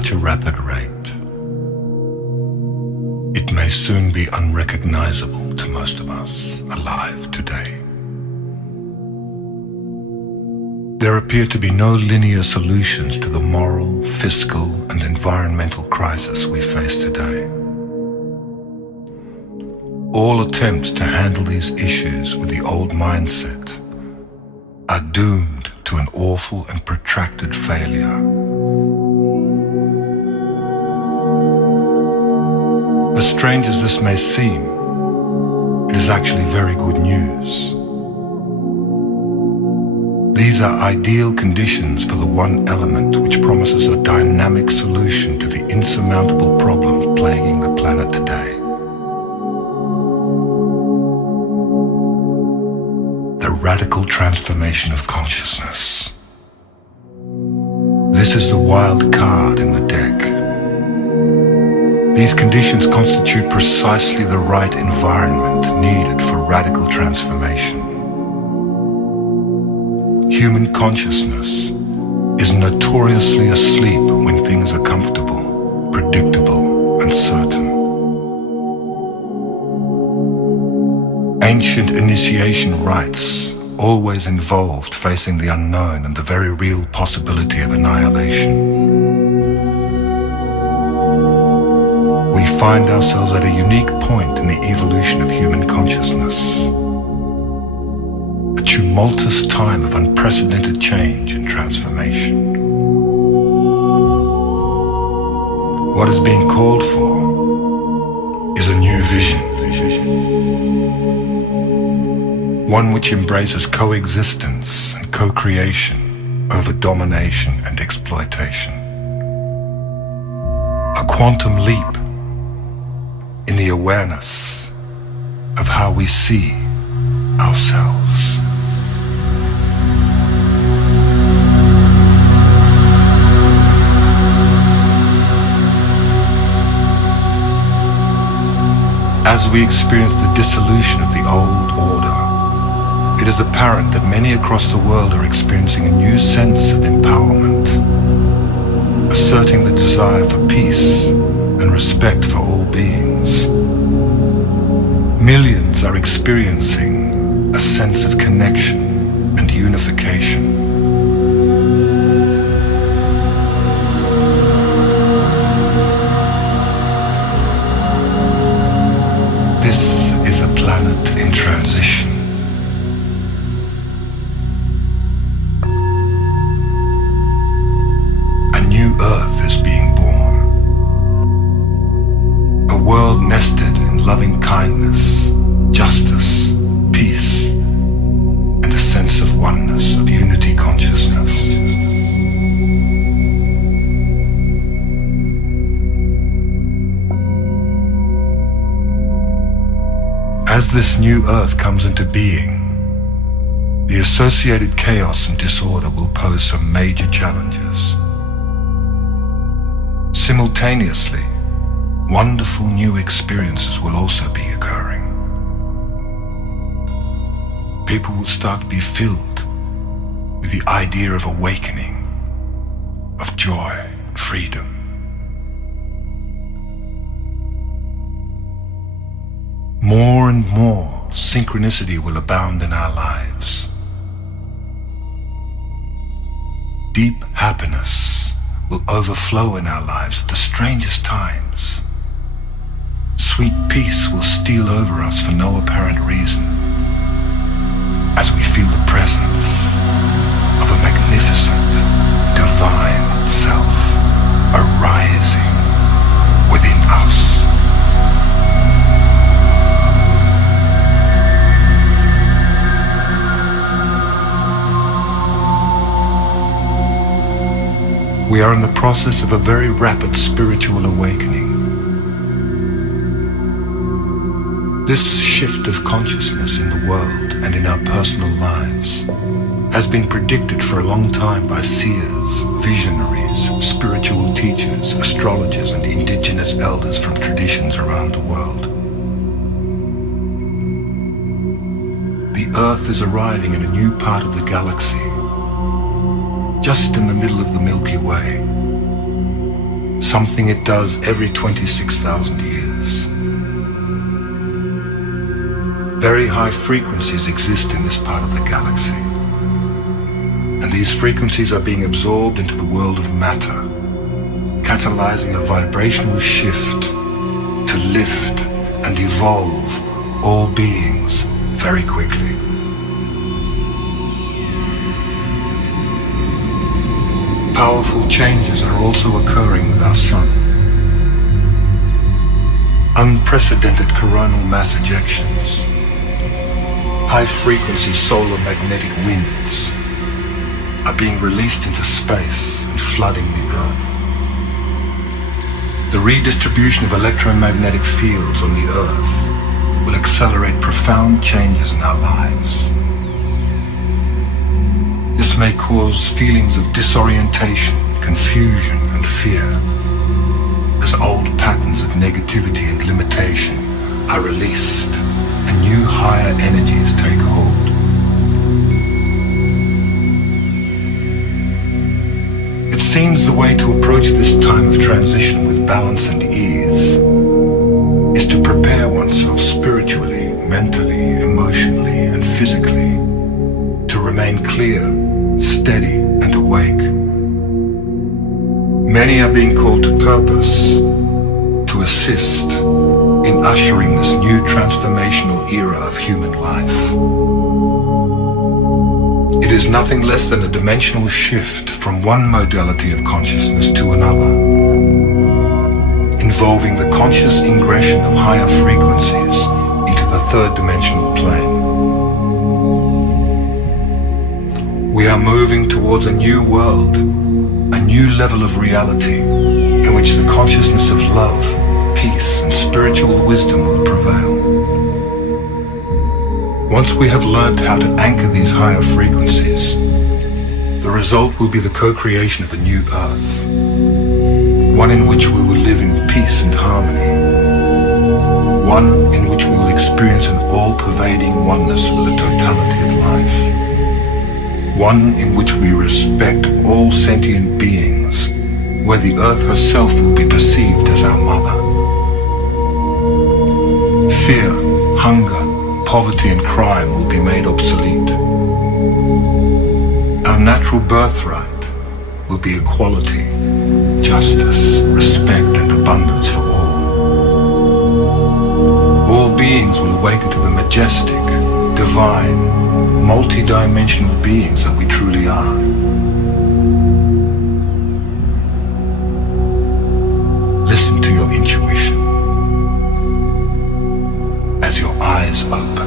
such a rapid rate, it may soon be unrecognizable to most of us alive today. There appear to be no linear solutions to the moral, fiscal, and environmental crisis we face today. All attempts to handle these issues with the old mindset are doomed to an awful and protracted failure. As strange as this may seem, it is actually very good news. These are ideal conditions for the one element which promises a dynamic solution to the insurmountable problems plaguing the planet today. The radical transformation of consciousness. This is the wild card in the deck. These conditions constitute precisely the right environment needed for radical transformation. Human consciousness is notoriously asleep when things are comfortable, predictable, and certain. Ancient initiation rites always involved facing the unknown and the very real possibility of annihilation. We find ourselves at a unique point in the evolution of human consciousness. A tumultuous time of unprecedented change and transformation. What is being called for is a new vision. One which embraces coexistence and co-creation over domination and exploitation. A quantum leap in the awareness of how we see ourselves. As we experience the dissolution of the old order, it is apparent that many across the world are experiencing a new sense of empowerment, asserting the desire for peace and respect for all beings. Millions are experiencing a sense of connection and unification. This is a planet in transition. A new Earth is being born. A world nested in loving kindness, justice, peace, and a sense of oneness, of unity consciousness. As this new Earth comes into being, the associated chaos and disorder will pose some major challenges. Simultaneously, wonderful new experiences will also be occurring. People will start to be filled with the idea of awakening, of joy and freedom. More and more synchronicity will abound in our lives. Deep happiness will overflow in our lives at the strangest times. Sweet peace will steal over us for no apparent reason, as we feel the presence of a magnificent, divine self arising within us. We are in the process of a very rapid spiritual awakening. This shift of consciousness in the world and in our personal lives has been predicted for a long time by seers, visionaries, spiritual teachers, astrologers, and indigenous elders from traditions around the world. The Earth is arriving in a new part of the galaxy, just in the middle of the Milky Way. something it does every 26,000 years. Very high frequencies exist in this part of the galaxy, and these frequencies are being absorbed into the world of matter, catalyzing a vibrational shift to lift and evolve all beings very quickly. Powerful changes are also occurring with our sun. Unprecedented coronal mass ejections, high-frequency solar magnetic winds are being released into space and flooding the Earth. The redistribution of electromagnetic fields on the Earth will accelerate profound changes in our lives. This may cause feelings of disorientation, confusion, and fear, as old patterns of negativity and limitation are released and new higher energies take hold. It seems the way to approach this time of transition with balance and ease is to prepare oneself spiritually, mentally, emotionally, and physically to remain clear, steady, and awake. Many are being called to purpose to assist in ushering this new transformational era of human life. It is nothing less than a dimensional shift from one modality of consciousness to another, involving the conscious ingression of higher frequencies into the third dimensional plane. We are moving towards a new world, a new level of reality in which the consciousness of love, peace, and spiritual wisdom will prevail. Once we have learned how to anchor these higher frequencies, the result will be the co-creation of a new Earth, one in which we will live in peace and harmony, one in which we will experience an all-pervading oneness with the totality of life, one in which we respect all sentient beings, where the Earth herself will be perceived as our mother. Fear, hunger, poverty and crime will be made obsolete. Our natural birthright will be equality, justice, respect, and abundance for all. All beings will awaken to the majestic, divine, multi-dimensional beings that we truly are. Listen to your intuition as your eyes open.